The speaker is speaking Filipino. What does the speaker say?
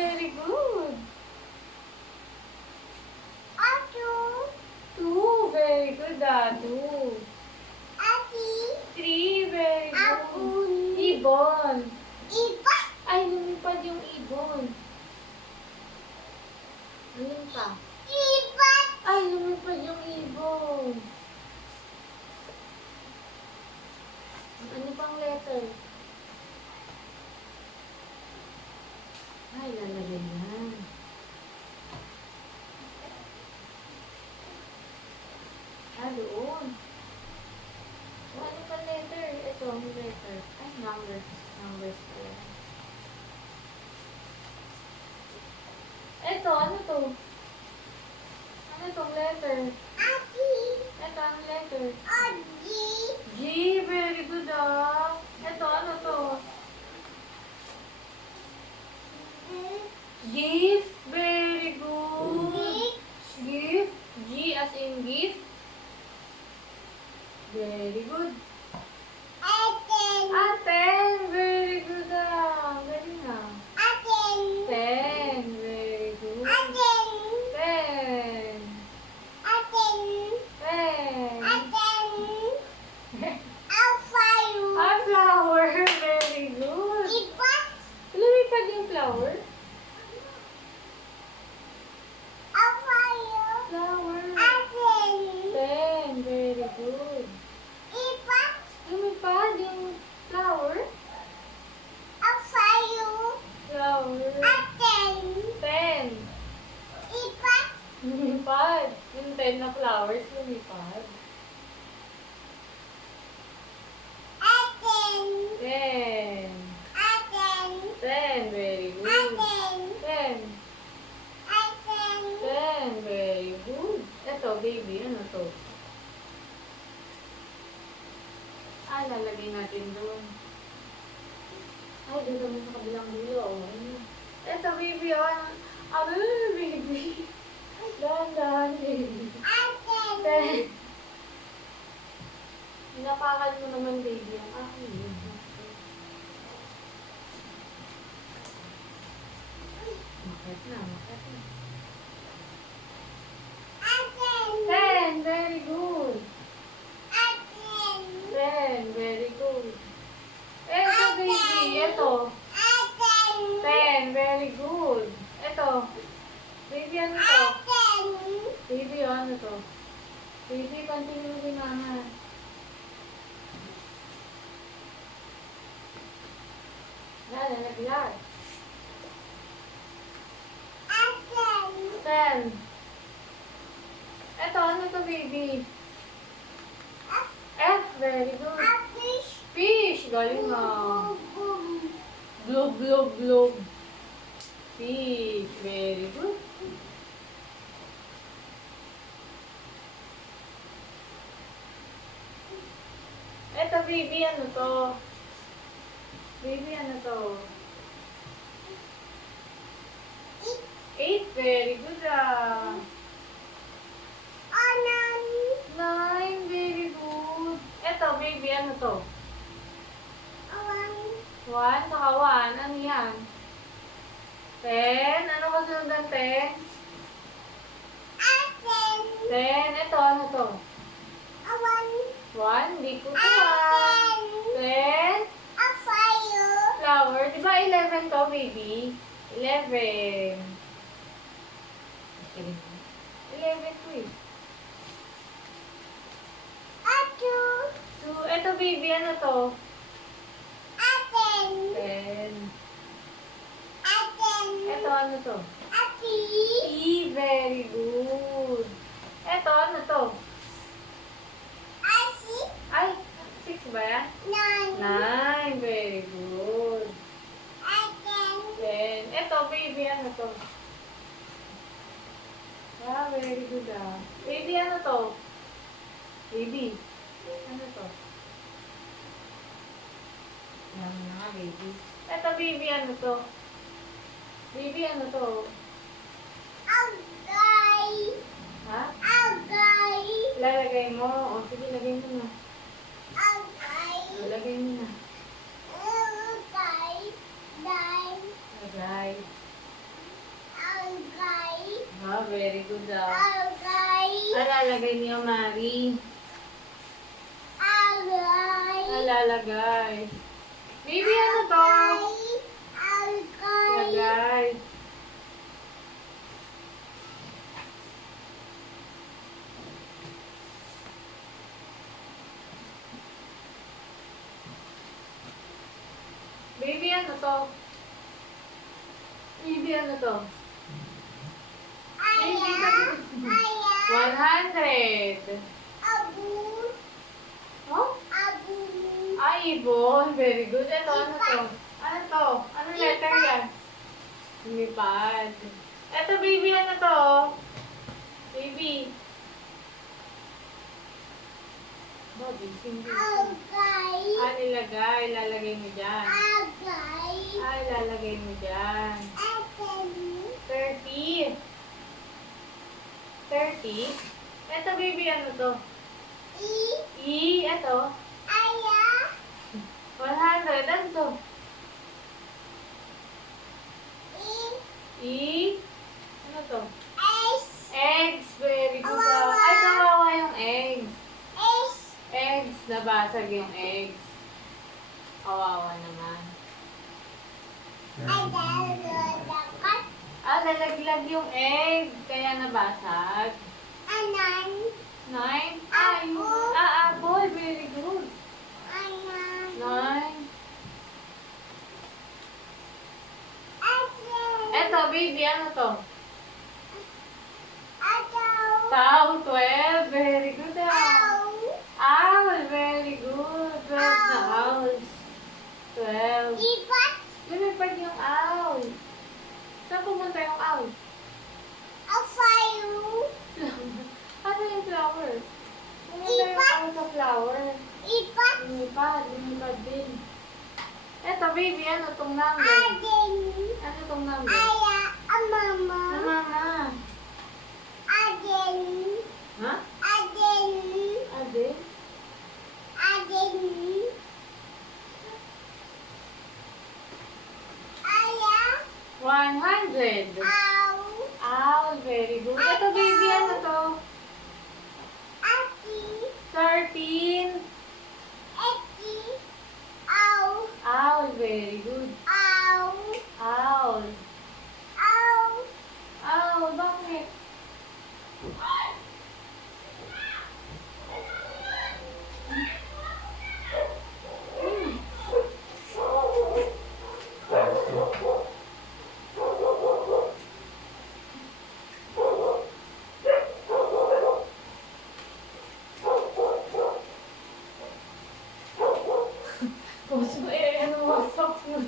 Very good. Two. Two. Very good, Two. Three. Three. Very good. Ibon. Ay, lumipad yung ibon. Ayun pa. Ay, lumipad yung ibon. Ano pang letter? Ay, lalagay yan. Doon. Ano pa letter? Ito, ang letter. Ay, numbers. Numbers pa yan. Ito, ano to? Ano tong letter? Ito, ano letter? G. Very good, Ito, ano to? Gift. Very good. Gift. G as in gift. Very good. 10. Very good, Galing, 10. Very good. 10. 10. Flower. Very good. Lumipad yung flower. Flower. 10. Very good. Lumipad yung flower. Flower. 10. Lumipad. Yung 10 na flowers, lumipad. 10. 10. Very good. 10. 10. Very good. Ito, baby. Ano to? Lalagay natin doon. Ay, doon naman sa kabilang dulo. Ito, baby. Baby. Dahan-dahan, baby. 10. Hinapakan mo naman, baby. Ang akin. Makat na. 10. Very good. 10. Very good. Ito, baby. Ito. 10. Very good. Ito. Baby, ano to? Baby, ano to? Baby, continue si mama. Nalaglag. 10. Ito, ano to, baby? F. Very good. Fish. Galing mo. Globe, globe, globe. Fish. Very good. Ito, baby, ano to? Baby, ano to? 8. Very good, 9. Very good. Ito, baby, ano to? 1. Saka 1. Ano yan? 10. Ano kasunod ng 10? 10. Ito, ano to? 1. Hindi ko to, 10. Flower. Di ba 11 to, baby? 11. 11 to eh. 2. Ito, baby, ano to? 10. Ito, ano to? E. Very good. Ito, ano to? Ay, 6 ba yan? 9. Very good. 10. Ito, baby, ano to? Very good, Baby, ano to? Baby, ano to? Yan na, baby. Ito, baby, ano to? Baby, ano to? Ha? Lalagay mo. O, sige, lagay mo na. Lagay mo na. Lagay. very good ah. Alay. Alalagay niyo, Mari. Alay. Alalagay. Baby, ano to? Alay. Lagay. Baby, ano to? Baby, ano to? Baby, sabi- 100. Abu. Oh? Abu. Ay, ibon. Very good. Ito, ano to? Ano to? Ano letter yan? Lumipad. Ito, baby, ano to? Baby. Baby, hindi. Alay. Nilagay. Lalagay mo dyan. Alay. Lalagay mo dyan. Alay. 30. 30. Ito, baby, ano to? Ito. Aya. 100. Ano to? Ano to? S. Eggs. Very good. Kawawa. Ay, kawawa yung eggs. S. Eggs. Nabasag yung eggs. Kawawa naman. Dapat. Lalaglag yung egg. Kaya nabasag. Anan. 9. Ay, Apple. apple. Very good. Anan. 9. Apple. Eto, baby, ano to? Ataw. Tao, 12. Very good. Aw. Owl, very good. 12 na owls. 12. Ipat. Lumipad yung owl. Saan pumunta yung owl? Afayu. Ano yung flower? Pumunta yung owl sa flower. Ipat. Lumipad din. Eto, baby, ano tong number? Aden. Ano tong number? Aya. Mama. Mama. Aden. Ha? Aden. Ade? Aden. Aya. 100. Aw. Owl, very good. Eto, baby, ano to? Aki. 13. Eki. Aw. Owl, very good. Aw. Owl. Aw. Owl, bakit? Puso ano wasok mo?